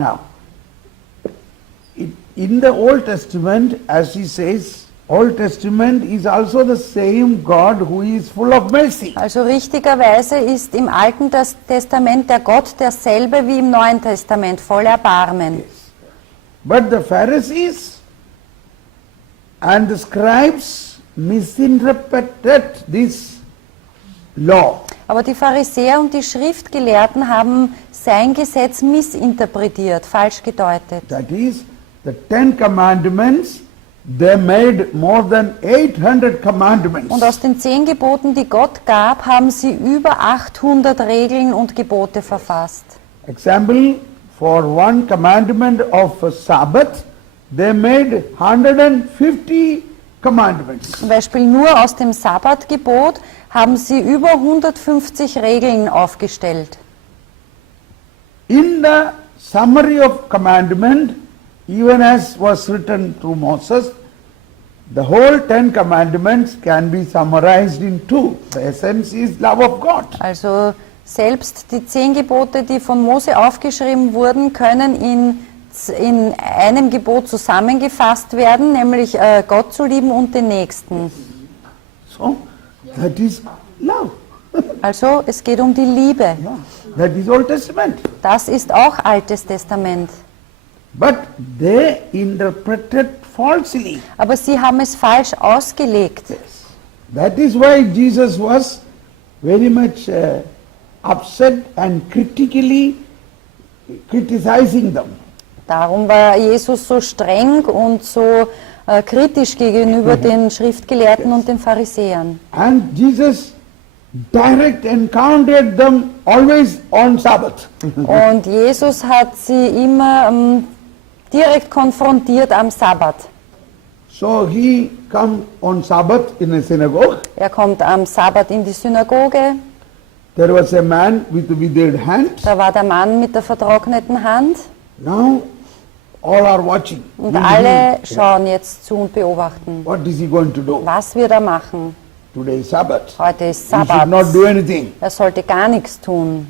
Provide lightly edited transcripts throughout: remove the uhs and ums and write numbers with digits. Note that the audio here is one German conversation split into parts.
Now, in the Old Testament, as he says, Old Testament is also the same God who is full of mercy. Also richtigerweise ist im Alten Testament der Gott derselbe wie im Neuen Testament, voll Erbarmen. Yes. But the Pharisees and the scribes misinterpreted this law. Aber die Pharisäer und die Schriftgelehrten haben sein Gesetz missinterpretiert, falsch gedeutet. That is, the 10 Commandments, they made more than 800 commandments. Und aus den 10 Geboten, die Gott gab, haben sie über 800 Regeln und Gebote verfasst. Example, for one commandment of a Sabbath, they made 150 commandments. Zum Beispiel nur aus dem Sabbatgebot haben sie über 150 Regeln aufgestellt. In the summary of commandment, even as was written through Moses, the whole 10 commandments can be summarized in 2. The essence is love of God. Also selbst die 10 Gebote, die von Mose aufgeschrieben wurden, können in einem Gebot zusammengefasst werden, nämlich Gott zu lieben und den Nächsten. So, that is love. Also es geht um die Liebe. Yeah, that is Old Testament. Das ist auch Altes Testament. But they interpreted falsely. Aber sie haben es falsch ausgelegt. Yes. That is why Jesus was very much upset and critically criticizing them. Darum war Jesus so streng und so kritisch gegenüber den Schriftgelehrten und den Pharisäern. And Jesus direct encountered them always on Sabbath. Und Jesus hat sie immer direkt konfrontiert am Sabbat. So he come on Sabbath in a synagogue. Er kommt am Sabbat in die Synagoge. There was a man with a withered hand. Da war der Mann mit der vertrockneten Hand. Now all are watching. Und alle schauen jetzt zu und beobachten. What is he going to do? Was wird er machen? Today is Sabbath. Heute ist He should Sabbat. not do anything. Er sollte gar nichts tun.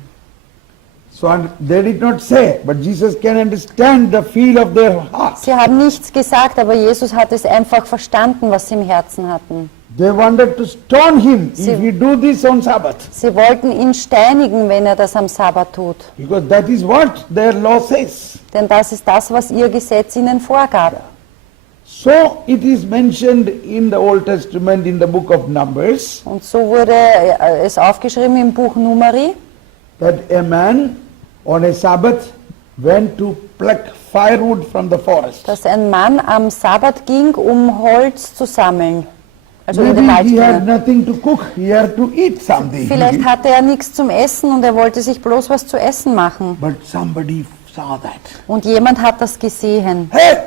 So they did not say, but Jesus can understand the feel of their heart. Sie haben nichts gesagt, aber Jesus hat es einfach verstanden, was sie im Herzen hatten. They wanted to stone him if he do this on Sabbath. Sie wollten ihn steinigen, wenn er das am Sabbat tut. Because that is what their law says. Denn das ist das, was ihr Gesetz ihnen vorgab. So it is mentioned in the Old Testament in the book of Numbers Und so wurde es aufgeschrieben im Buch Numeri, that a man on a Sabbath went to pluck firewood from the forest. dass ein Mann am Sabbat ging, um Holz zu sammeln. Also in den Maybe Wald he had ging. nothing to cook, he had to eat something. Vielleicht hatte er nichts zum Essen und er wollte sich bloß was zu essen machen. But somebody saw that. Und jemand hat das gesehen. Hey,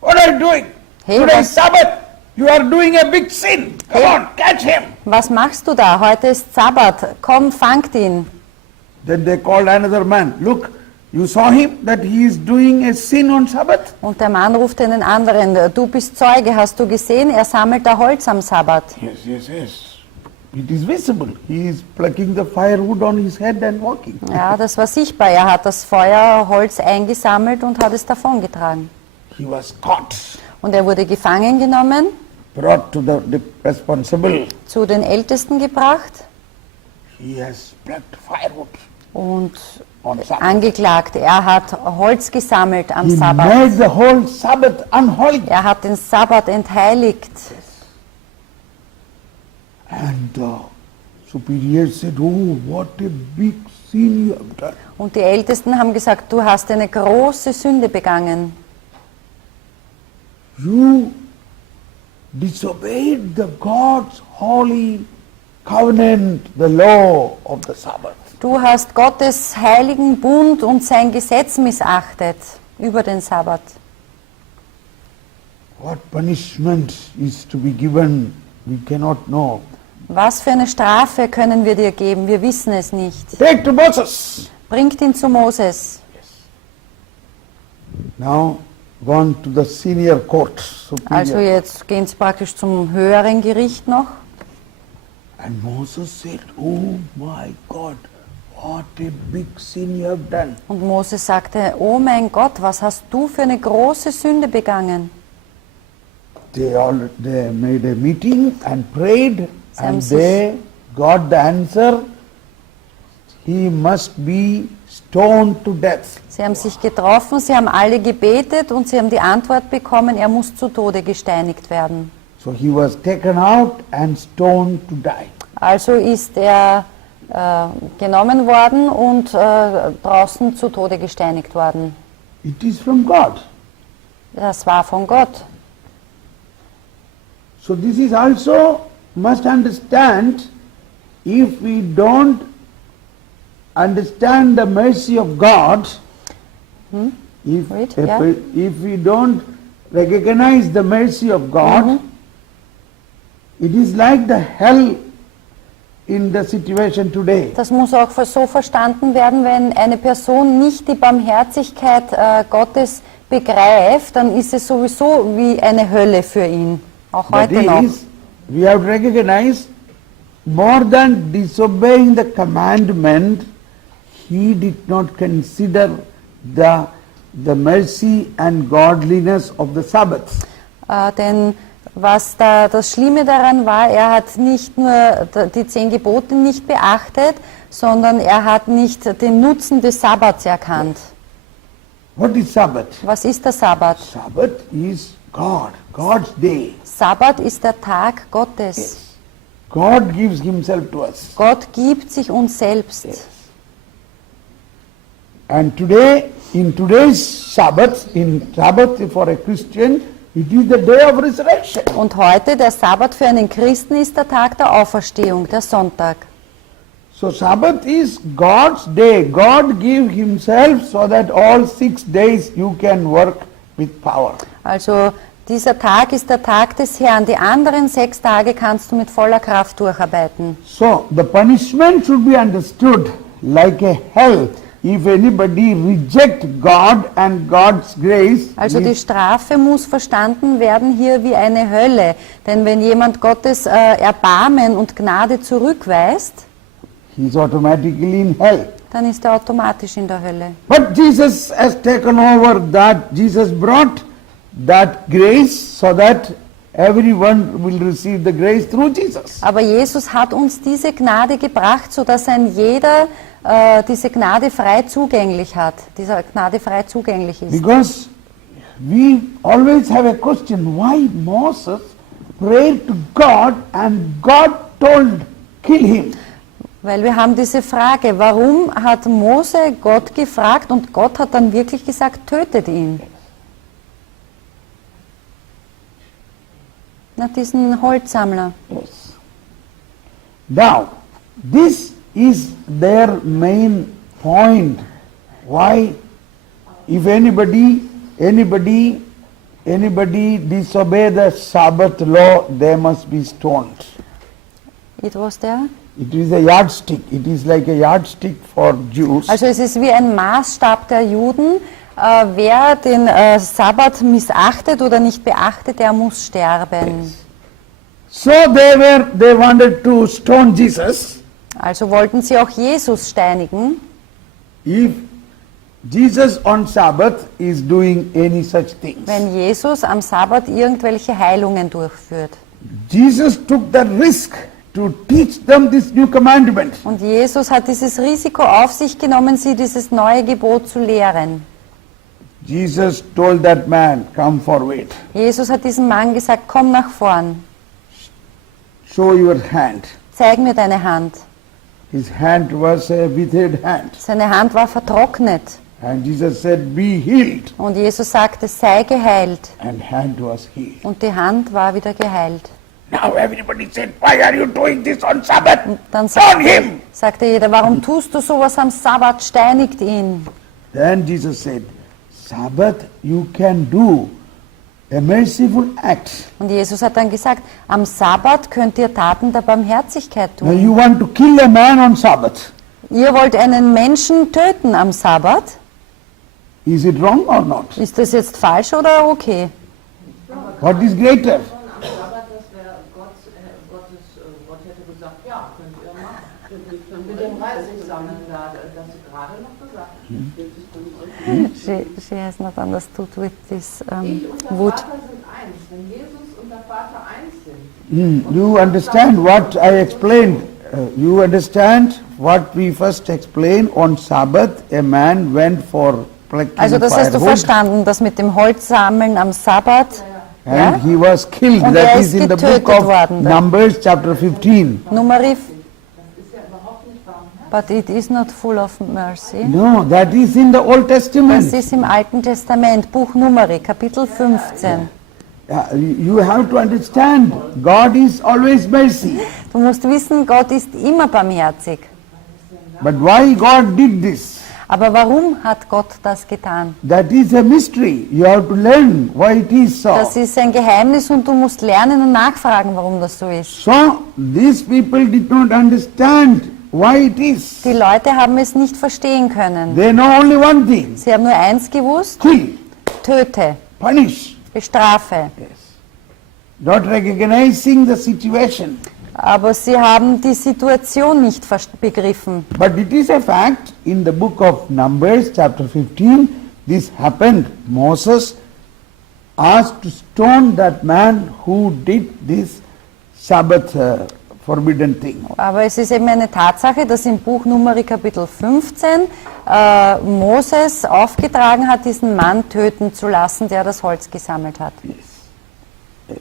what are you doing? Hey, Today is was- Sabbath. You are doing a big sin. Come Hey. on, catch him. Was machst du da? Heute ist Sabbat. Komm, fangt ihn. Then they called another man. Look, you saw him that he is doing a sin on Sabbath? Und der Mann ruft einen anderen. Du bist Zeuge, hast du gesehen? Er sammelt da Holz am Sabbat. Yes. It is visible. He is plucking the firewood on his head and walking. Ja, das war sichtbar. Er hat das Feuerholz eingesammelt und hat es davongetragen. He was caught, Und er wurde gefangen genommen, brought to the responsible. zu den Ältesten gebracht He has plucked firewood und on Sabbath. angeklagt. Er hat Holz gesammelt am He Sabbat. made the whole Sabbath unholy. Er hat den Sabbat entheiligt. And the superior said, oh, what a big sin you have done. Und die Ältesten haben gesagt, du hast eine große Sünde begangen. You disobeyed the God's holy covenant, the law of the Sabbath. Du hast Gottes heiligen Bund und sein Gesetz missachtet über den Sabbat. What punishment is to be given, we cannot know. Was für eine Strafe können wir dir geben? Wir wissen es nicht. Take to Moses. Bringt ihn zu Moses. Now gone to the senior court, Also superior. jetzt gehen sie praktisch zum höheren Gericht noch. And Moses said, oh my God, what a big sin you have done. Und Mose sagte, oh mein Gott, was hast du für eine große Sünde begangen? They made a meeting and prayed, Sie haben and sich- they got the answer. He must be stoned to death. Sie haben sich getroffen, sie haben alle gebetet und sie haben die Antwort bekommen, er muss zu Tode gesteinigt werden. So he was taken out and stoned to die. Also ist er genommen worden und draußen zu Tode gesteinigt worden. It is from God. Das war von Gott. So this is also must understand, if we don't understand the mercy of God, if, Read, yeah. if we don't recognize the mercy of God, it is like the hell in the situation today. Das muss auch so verstanden werden, wenn eine Person nicht die Barmherzigkeit Gottes begreift, dann ist es sowieso wie eine Hölle für ihn, auch That heute noch. is, we have to recognize, more than disobeying the commandment, he did not consider the mercy and godliness of the Sabbath. Denn was da das Schlimme daran war, er hat nicht nur die 10 Gebote nicht beachtet, sondern er hat nicht den Nutzen des Sabbats erkannt. What is Sabbath? Was ist der Sabbat? Sabbath is God, God's day. Sabbat ist der Tag Gottes. God gives himself to us. Gott gibt sich uns selbst. And today, in today's Sabbath for a Christian, it is the day of resurrection. Und heute, der Sabbat für einen Christen, ist der Tag der Auferstehung, der Sonntag. So Sabbath is God's day. God gave himself so that all 6 days you can work with power. Also dieser Tag ist der Tag des Herrn. Die anderen 6 Tage kannst du mit voller Kraft durcharbeiten. So the punishment should be understood like a hell if anybody reject God and God's grace. Also die Strafe muss verstanden werden hier wie eine Hölle. Denn wenn jemand Gottes Erbarmen und Gnade zurückweist, He is automatically in hell. dann ist er automatisch in der Hölle. But Jesus has taken over that. Jesus brought that grace so that everyone will receive the grace through Jesus. Aber Jesus hat uns diese Gnade gebracht, sodass ein jeder diese Gnade frei zugänglich hat, dieser Gnade frei zugänglich ist. Because we always have a question, why Moses prayed to God and God told, kill him. Weil wir haben diese Frage, warum hat Mose Gott gefragt und Gott hat dann wirklich gesagt, tötet ihn? Na, diesen Holzsammler. Yes. Now, this is their main point. Why, if anybody disobey the Sabbath law, they must be stoned. It was there? It is a yardstick. It is like a yardstick for Jews. Also es ist wie ein Maßstab der Juden. Wer den Sabbat missachtet oder nicht beachtet, der muss sterben. So they wanted to stone Jesus. Also wollten sie auch Jesus steinigen. If Jesus on Sabbath is doing any such things. Wenn Jesus am Sabbat irgendwelche Heilungen durchführt. Jesus took the risk to teach them this new commandment. Und Jesus hat dieses Risiko auf sich genommen, sie dieses neue Gebot zu lehren. Jesus told that man, come forward, Jesus hat diesem Mann gesagt, komm nach vorn, show your hand. zeig mir deine Hand. His hand was a withered hand. Seine Hand war vertrocknet. And Jesus said, be healed. Und Jesus sagte, sei geheilt. And hand was healed. Und die Hand war wieder geheilt. Now everybody said, why are you doing this on Sabbath? Dann Stone him. sagte jeder, warum tust du sowas am Sabbat, steinigt ihn. Then Jesus said, Sabbath you can do a merciful act. Und Jesus hat dann gesagt, am Sabbat könnt ihr Taten der Barmherzigkeit Now tun. you want to kill a man on Sabbath. Ihr wollt einen Menschen töten am Sabbat. Is it wrong or not? Ist das jetzt falsch oder okay? What is greater? Gott hätte gesagt, ja, könnt ihr machen. Mit dem zusammen da, dass du gerade noch gesagt hast. She has not understood with this Ich und der wood. Vater sind eins. Wenn Jesus und der Vater eins sind. You understand what I explained? You understand what we first explained on Sabbath? A man went for plucking Also das hast du firewood verstanden, das mit dem Holzsammeln am Sabbat. and Ja? he was killed. Und That ist is in the book getötet of worden dann. Numbers chapter 15. Numeri, Das ist ja überhaupt nicht barmherzig. but it is not full of mercy. No, that is in the Old Das Testament. ist im Alten Testament, Buch Numeri, Kapitel 15. You have to understand, God is always mercy. Du musst wissen, Gott ist immer barmherzig. But why God did this? Aber warum hat Gott das getan? That is a mystery. You have to learn why it is so. Das ist ein Geheimnis und du musst lernen und nachfragen, warum das so ist. So, these people did not understand why it is. Die Leute haben es nicht verstehen können. They know only one thing, Sie haben nur eins gewusst: kill, töte, punish. bestrafe. Not recognizing the situation. Aber sie haben die Situation nicht begriffen. But it is a fact, in the book of Numbers, chapter 15, this happened. Moses asked to stone that man who did this Sabbath forbidden thing. Aber es ist eben eine Tatsache, dass im Buch Numeri Kapitel 15 Moses aufgetragen hat, diesen Mann töten zu lassen, der das Holz gesammelt hat. Yes.